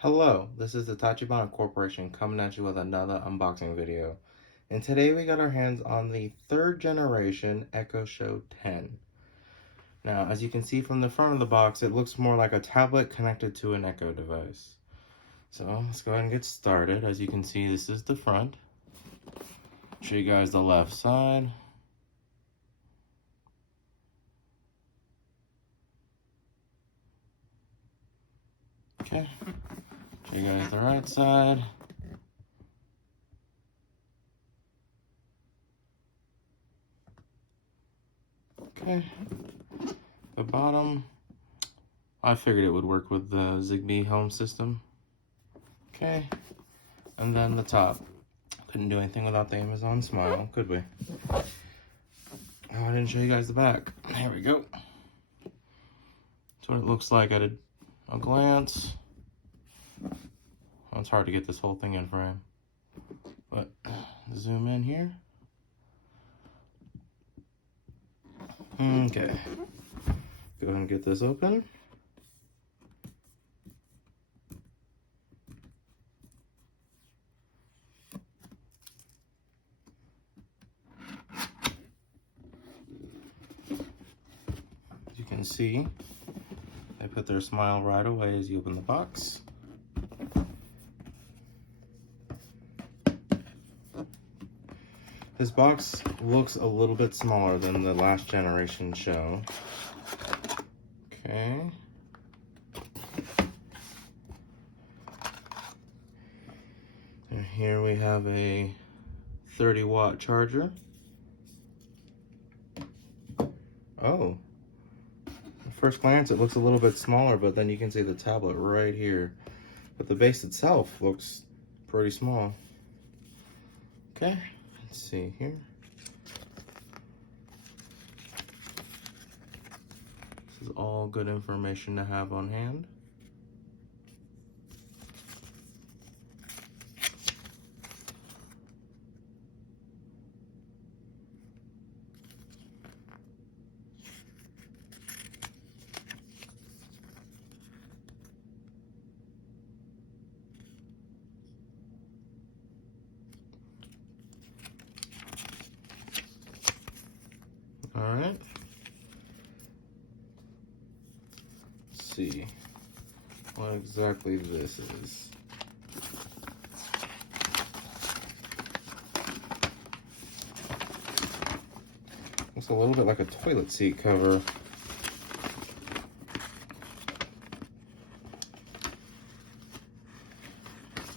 Hello, this is the Tachibana Corporation coming at you with another unboxing video. And today we got our hands on the 3rd generation Echo Show 10. Now, as you can see from the front of the box, it looks more like a tablet connected to an Echo device. So let's go ahead and get started. As you can see, this is the front. Show you guys the left side. Okay. Show you guys the right side. Okay. The bottom, I figured it would work with the Zigbee home system. Okay. And then the top. Couldn't do anything without the Amazon smile, could we? Oh, I didn't show you guys the back. There we go. That's what it looks like at a glance. Oh, it's hard to get this whole thing in frame. But zoom in here. Okay. Go ahead and get this open. As you can see, they put their smile right away as you open the box. This box looks a little bit smaller than the last generation show. Okay. And here we have a 30-watt charger. Oh. At first glance it looks a little bit smaller, but then you can see the tablet right here. But the base itself looks pretty small. Okay. Let's see here. This is all good information to have on hand. All right. Let's see what exactly this is. Looks a little bit like a toilet seat cover.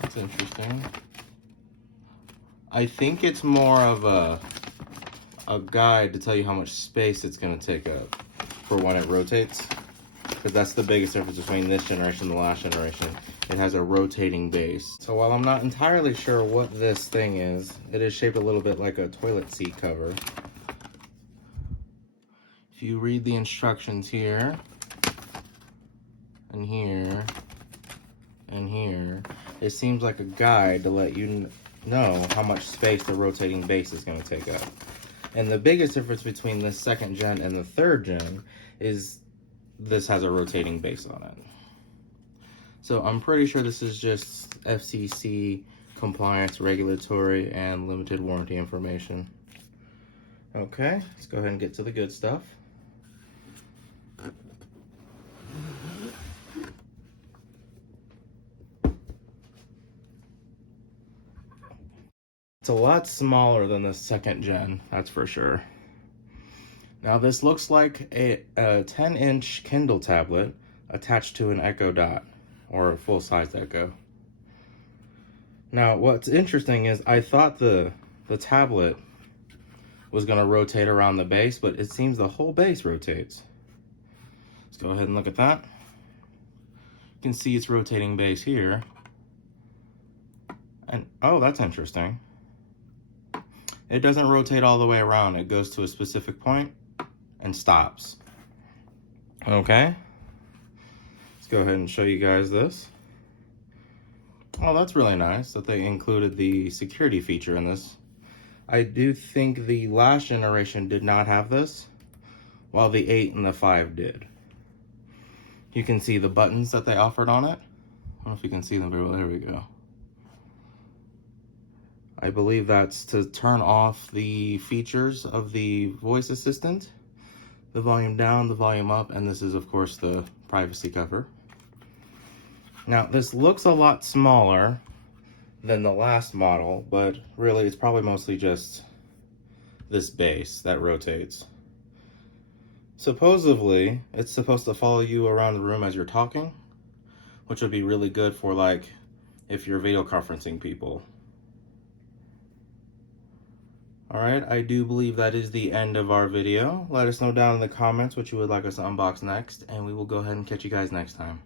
That's interesting. I think it's more of a guide to tell you how much space it's going to take up for when it rotates, because that's the biggest difference between this generation and the last generation. It has a rotating base. So while I'm not entirely sure what this thing is, it is shaped a little bit like a toilet seat cover. If you read the instructions here, and here, and here, it seems like a guide to let you know how much space the rotating base is going to take up. And the biggest difference between this 2nd gen and the 3rd gen is this has a rotating base on it. So I'm pretty sure this is just FCC compliance, regulatory, and limited warranty information. Okay, let's go ahead and get to the good stuff. It's a lot smaller than the 2nd gen, that's for sure. Now this looks like a 10-inch Kindle tablet attached to an Echo Dot, or a full-size Echo. Now what's interesting is I thought the tablet was going to rotate around the base, but it seems the whole base rotates. Let's go ahead and look at that. You can see its rotating base here. And oh, that's interesting. It doesn't rotate all the way around. It goes to a specific point and stops. Okay. Let's go ahead and show you guys this. Oh, that's really nice that they included the security feature in this. I do think the last generation did not have this, while the 8 and the 5 did. You can see the buttons that they offered on it. don't know if you can see them very well. There we go. I believe that's to turn off the features of the voice assistant. The volume down, the volume up, and this is of course the privacy cover. Now this looks a lot smaller than the last model, but really it's probably mostly just this base that rotates. Supposedly, it's supposed to follow you around the room as you're talking, which would be really good for like if you're video conferencing people. Alright, I do believe that is the end of our video. Let us know down in the comments what you would like us to unbox next, and we will go ahead and catch you guys next time.